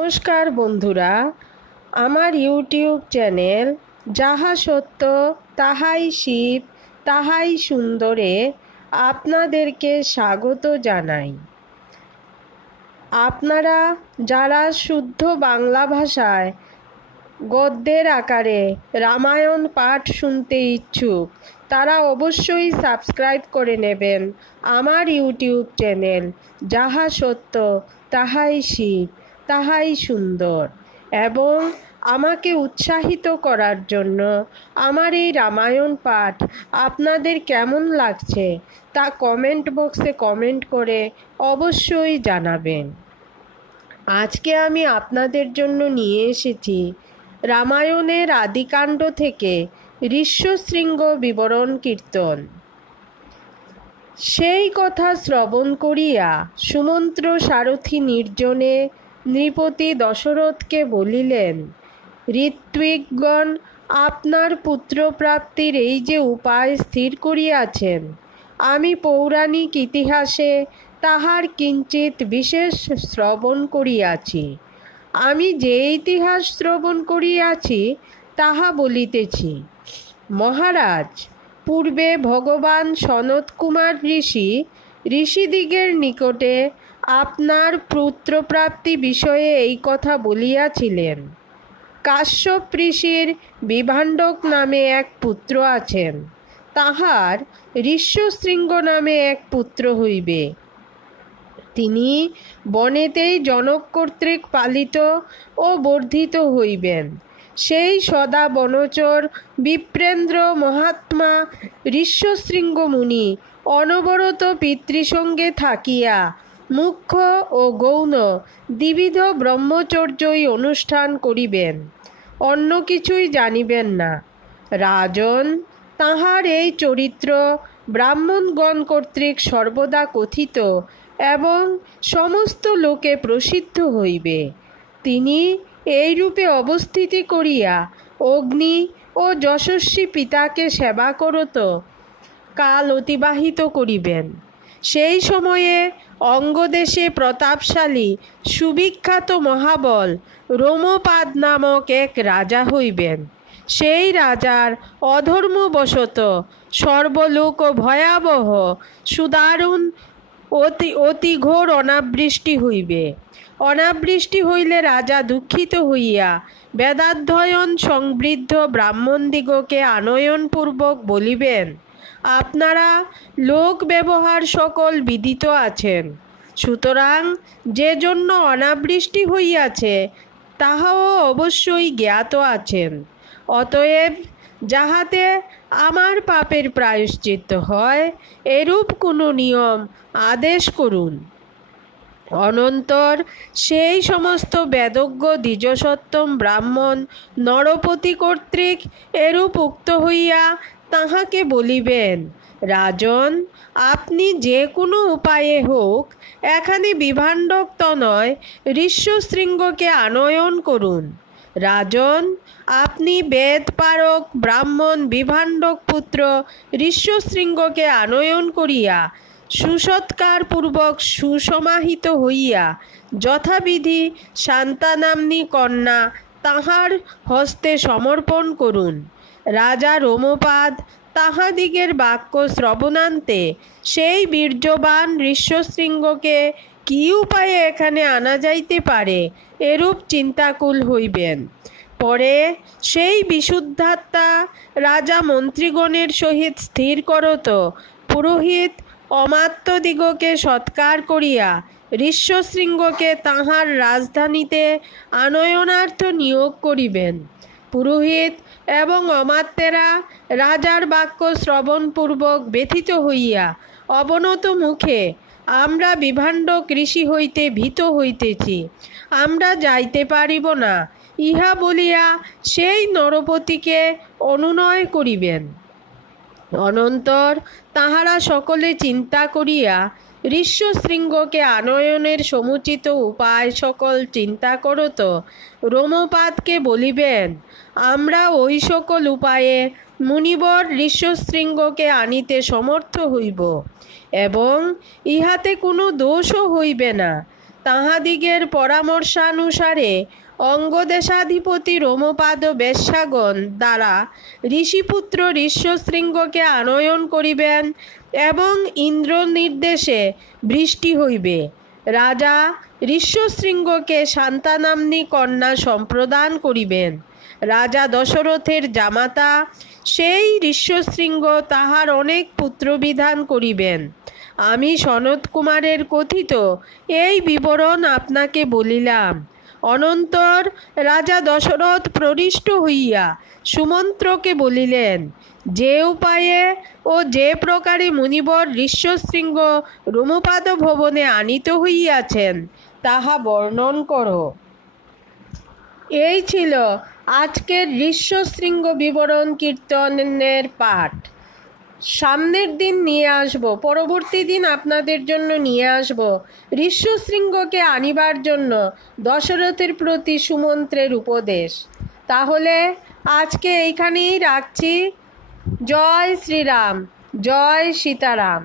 নমস্কার বন্ধুরা, আমার ইউটিউব চ্যানেল যাহা সত্য তাহাই শিব তাহাই সুন্দরে আপনাদেরকে স্বাগত জানাই। আপনারা যারা শুদ্ধ বাংলা ভাষায় গদ্যের আকারে রামায়ণ পাঠ শুনতে ইচ্ছুক তারা অবশ্যই সাবস্ক্রাইব করে নেবেন আমার ইউটিউব চ্যানেল যাহা সত্য তাহাই শিব তাহাই সুন্দর। এবং আমাকে উৎসাহিত করার জন্য আমার এই রামায়ণ পাঠ আপনাদের কেমন লাগছে তা কমেন্ট বক্সে কমেন্ট করে অবশ্যই জানাবেন। আজকে আমি আপনাদের জন্য নিয়ে এসেছি রামায়ণের আদিকাণ্ড থেকে ঋষ্যশৃঙ্গ বিবরণ কীর্তন। সেই কথা শ্রবণ করিয়া সুমন্ত্র সারথি নির্জনে নৃপতি দশরথকে বলিলেন, ঋত্বিকগণ, আপনার পুত্রপ্রাপ্তির এই যে উপায় স্থির করিয়াছেন, আমি পৌরাণিক ইতিহাসে তাহার কিঞ্চিত বিশেষ শ্রবণ করিয়াছি। আমি যে ইতিহাস শ্রবণ করিয়াছি তাহা বলিতেছি। মহারাজ, পূর্বে ভগবান সনৎকুমার ঋষিদিগের নিকটে আপনার পুত্রপ্রাপ্তি বিষয়ে এই কথা বলিয়াছিলেন। কাশ্যপ ঋষির বিভাণ্ডক নামে এক পুত্র আছেন, তাহার ঋষ্যশৃঙ্গ নামে এক পুত্র হইবে। তিনি বনেতেই জনক কর্তৃক পালিত ও বর্ধিত হইবেন। সেই সদা বনচর বিপ্রেন্দ্র মহাত্মা ঋষ্যশৃঙ্গ মুনি অনবরত পিতৃসঙ্গে থাকিয়া মুখ্য ও গৌণ দ্বিবিধ ব্রহ্মচর্যই অনুষ্ঠান করিবেন, অন্য কিছুই জানিবেন না। রাজন, তাহার এই চরিত্র ব্রাহ্মণগণ কর্তৃক সর্বদা কথিত এবং সমস্ত লোকে প্রসিদ্ধ হইবে। তিনি এইরূপে অবস্থিতি করিয়া অগ্নি ও যশস্বী পিতাকে সেবা করত কাল অতিবাহিত করিবেন। সেই সময়ে অঙ্গদেশে প্রতাপশালী সুবিখ্যাত মহাবল রোমপাদ নামক এক রাজা হইবেন। সেই রাজার অধর্মবশত সর্বলোক ভয়াবহ সুদারুণ অতি ঘোর অনাবৃষ্টি হইবে। অনাবৃষ্টি হইলে রাজা দুঃখিত হইয়া বেদাধ্যয়ন সংবৃদ্ধ ব্রাহ্মণদিগকে আনয়নপূর্বক বলিবেন, আপনারা লোক ব্যবহার সকল বিদিত আছেন, সুতরাং যে জন্য অনাবৃষ্টি হইয়াছে তাহাও অবশ্যই জ্ঞাত আছেন। অতএব যাহাতে আমার পাপের প্রায়শ্চিত্ত হয় এরূপ কোনো নিয়ম আদেশ করুন। অনন্তর সেই সমস্ত বেদজ্ঞ দ্বিজসত্তম ব্রাহ্মণ নরপতি কর্তৃক এরূপ উক্ত হইয়া তাহাকে বলিবেন, রাজন, আপনি যে কোনো উপায়ে হোক এখানে বিভাণ্ডক তনয় ঋষ্যশৃঙ্গকে আনয়ন করুন। রাজন, আপনি বেদপারক ব্রাহ্মণ বিভাণ্ডক পুত্র ঋষ্যশৃঙ্গকে আনয়ন করিয়া সুসৎকারপূর্বক সুসমাহিত হইয়া যথাবিধি শান্তানাম্নী কন্যা তাহার হস্তে সমর্পণ করুন। রাজা রোমপাদ তাহাদিগের বাক্য শ্রবণান্তে সেই বীর্যবান ঋষ্যশৃঙ্গকে কি উপায়ে এখানে আনা যাইতে পারে এরূপ চিন্তাকুল হইবেন। পরে সেই বিশুদ্ধাত্মা রাজা মন্ত্রীগণের সহিত স্থির করত পুরোহিত অমাত্যদিগকে সৎকার করিয়া ঋষ্যশৃঙ্গকে তাহার রাজধানীতে আনয়নার্থ নিয়োগ করিবেন। পুরোহিত এবং অমাত্যেরা রাজার বাক্য শ্রবণপূর্বক ব্যথিত হইয়া অবনত মুখে, আমরা বিভাণ্ডক ঋষি হইতে ভীত হইতেছি, আমরা যাইতে পারিব না, ইহা বলিয়া সেই নরপতিকে অনুনয় করিবেন। অনন্তর তাহারা সকলে চিন্তা করিয়া ঋষ্যশৃঙ্গকে আনয়নের সমুচিত উপায় সকল চিন্তা করত রোমপাদকে বলিবেন, আমরা ওই সকল উপায়ে মুনিবর ঋষ্যশৃঙ্গকে আনিতে সমর্থ হইব এবং ইহাতে কোনো দোষও হইবে না। তাহাদিগের পরামর্শানুসারে অঙ্গদেশাধিপতি রোমপাদ বেশ্যাগণ দ্বারা ঋষিপুত্র ঋষ্যশৃঙ্গকে আনয়ন করিবেন এবং ইন্দ্র নির্দেশে বৃষ্টি হইবে। রাজা ঋষ্যশৃঙ্গকে শান্তানাম্নী কন্যা সম্প্রদান করিবেন। রাজা দশরথের জামাতা সেই ঋষ্যশৃঙ্গ তাহার অনেক পুত্রবিধান করিবেন। আমি সনত কুমারের কথিত এই বিবরণ আপনাকে বলিলাম। অনন্তর রাজা দশরথ প্রবিষ্ট হইয়া সুমন্ত্রকে বলিলেন, যে উপায়ে ও যে প্রকারে মুনিবর ঋষ্যশৃঙ্গ রোমপাদ ভবনে আনিত হইয়াছেন তাহা বর্ণন করো। এই ছিল আজকের ঋষ্যশৃঙ্গ বিবরণ কীর্তনের পাঠ। সামনের দিন নিয়ে আসব, পরবর্তী দিন আপনাদের জন্য নিয়ে আসব ঋষ্যশৃঙ্গকে আনিবার জন্য দশরথের প্রতি সুমন্ত্রের উপদেশ। তাহলে আজকে এইখানেই রাখছি। জয় শ্রীরাম, জয় সীতারাম।